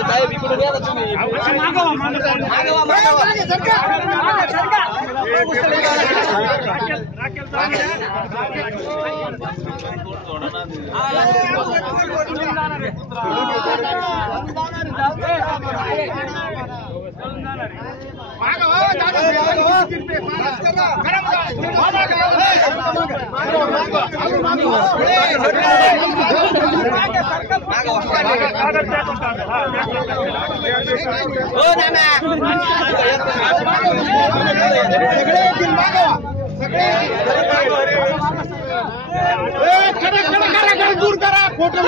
साहेब इकडून या ना तुम्ही दूर करा फोटो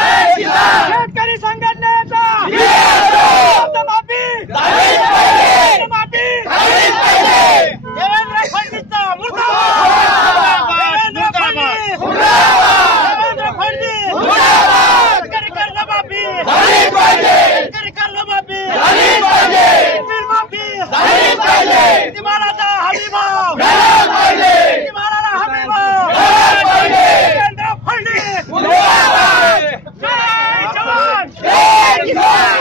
शेतकरी संघटनेचा देवेंद्र फडणवीसचा मुर्दाबाद देवेंद्र फडणवीस शेतकरी कर्जमाफी शेतकरी कर्जमाफी शेतीमालाचा हमी भाव शेतीमालाला हमी भाव देवेंद्र फडणवीस जय जवान जय किसान